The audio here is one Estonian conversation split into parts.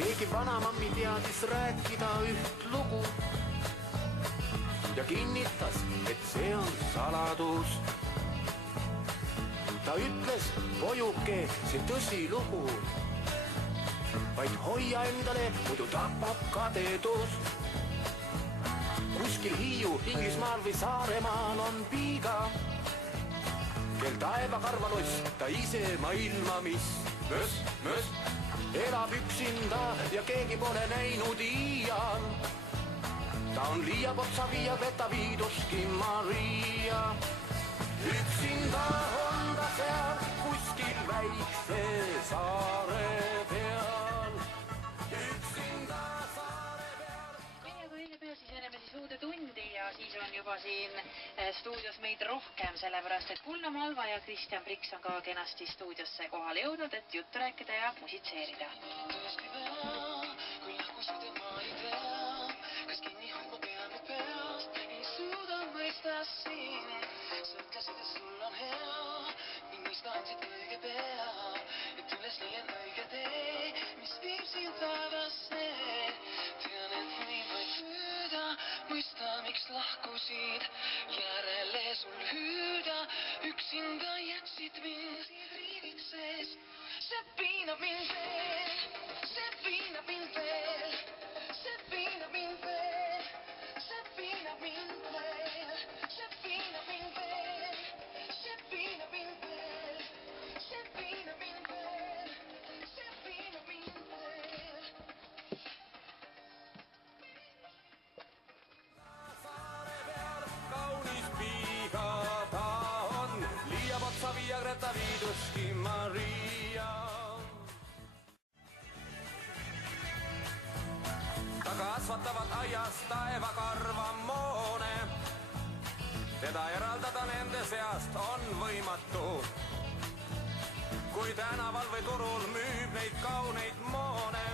Keegi vanamammi teadis rääkida üht lugu ja kinnitas, et see on saladus. Ta ütles, pojuke, see tõsilugu, vaid hoia endale, muidu tapab kadedus. Kuskil Hiiu, Inglismaal või Saaremaal on piiga, kel taevakarvaloss, ta ise maailma, mis möss, elab üksinda ja keegi pole näinud iial. Ta on liiapotsa viia veta viiduski Maria. Üksinda on ta seal kuskil väikse saare peal. Üksinda saare peal. Meiega õige siseneme siis uude tundi ja siis on juba siin stuudios meid rohkem, sellepärast et Kulla Malva ja Kristjan Priks on ka kenasti stuudiosse kohale jõudnud, et juttu rääkida ja musitseerida. Sa ütlesid, et sul on hea ning mõista andsid õige pea, et üles leian õige tee, mis viib sind taevasse. Tean, et võin vaid püüda, mõista, miks lahkusid, järele sul hüüda, üksinda jätsid mind siit riigitses. See piinab mind veel, see piinab mind veel, see piinab mind veel, see piinab mind veel, see piinab mind veel, see piinab mind veel, see piinab mind veel, see piinab mind veel. Saare peal kaunis piiga ta on, liiapotsa viia Greta viiduski Maria. Ta kasvatavad aias taevakarva moone, teda eraldada nende seast on võimatu. Kui tänaval või turul müüb neid kauneid moone,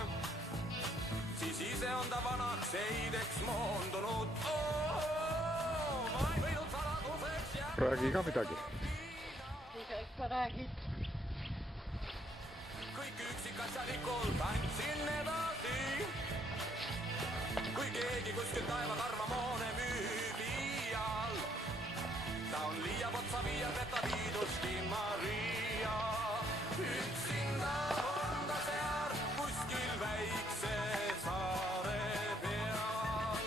siis ise on ta vanaks eideks moondunud. Ma ei võinud saladuseks jääda. Räägi ka midagi. Ikka räägid. Kõik üksikasjalikult andsin edasi. Kui keegi kuskil taevakarva moone müüb iial, ta on liiapotsa viia veta viiduski Maria. Üksinda on ta seal kuskil väikse saare peal.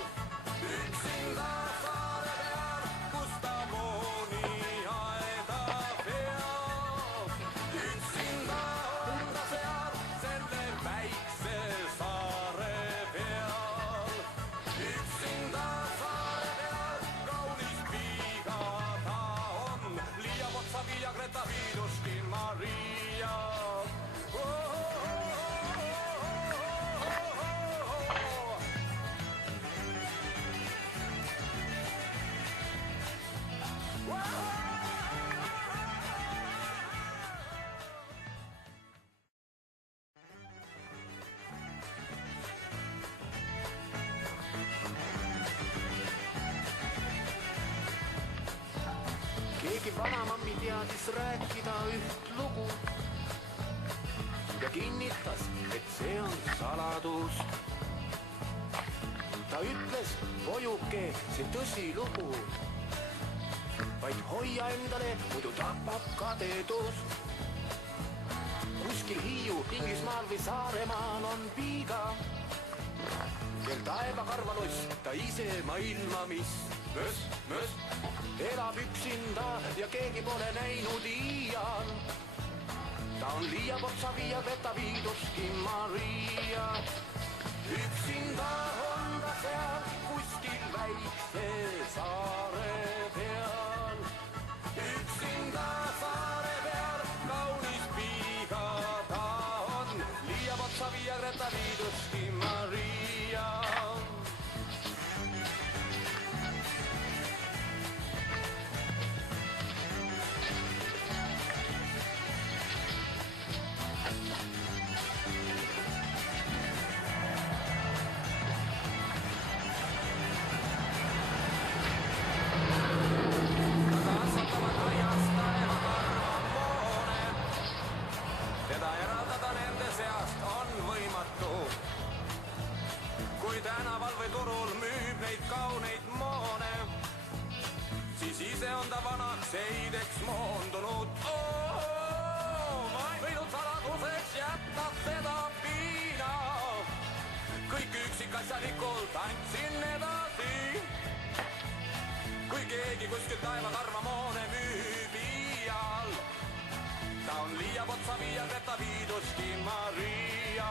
Üksinda saare peal, kus ta mooni aeda peab. Üksinda on ta seal selle väikse saare peal. Üksinda saare peal, kaunis piiga ta on, liiapotsa viia Greta viiduski Maria. Keegi vanamammi teadis rääkida üht lugu ja kinnitas, et see on saladus. Ta ütles, pojuke, see tõsilugu, vaid hoia endale, muidu tapab kadedus. Kuskil Hiiu, Inglismaal või Saaremaal on piiga, kel taevakarvaloss, ta ise maailma, mis möss, elab üksinda ja keegi pole näinud iial. Ta on liiapotsa viia veta viiduski Maria. Üksinda on ta seal kuskil väikse saare peal. Üksinda saare peal, kaunis piiga ta on, liiapotsa viia Greta viiduski Maria. Teda eraldada nende seast on võimatu. kui tänaval või turul müüb neid kauneid moone, siis ise on ta vanaks eideks moondunud. Ma ei võinud saladuseks jätta seda piina, kõik üksikasjalikult andsin edasi. Kui keegi kuskil taevakarva moone müüb iial, ta on liiab otsa viia Greta Viiduski Maria.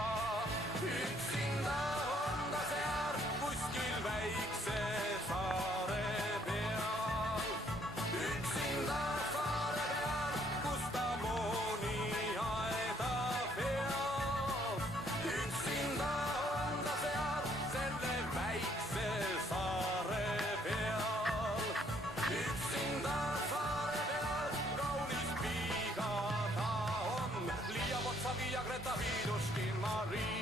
Üksinda on ta seal kuskil väikse saare peal. Üksinda saare peal, kus ta mooni aeda peal. Üksinda on ta seal selle väikse saare peal. Üksinda saare peal, kaunis piiga ta on, liiab otsa viia Greta Viiduski Maria.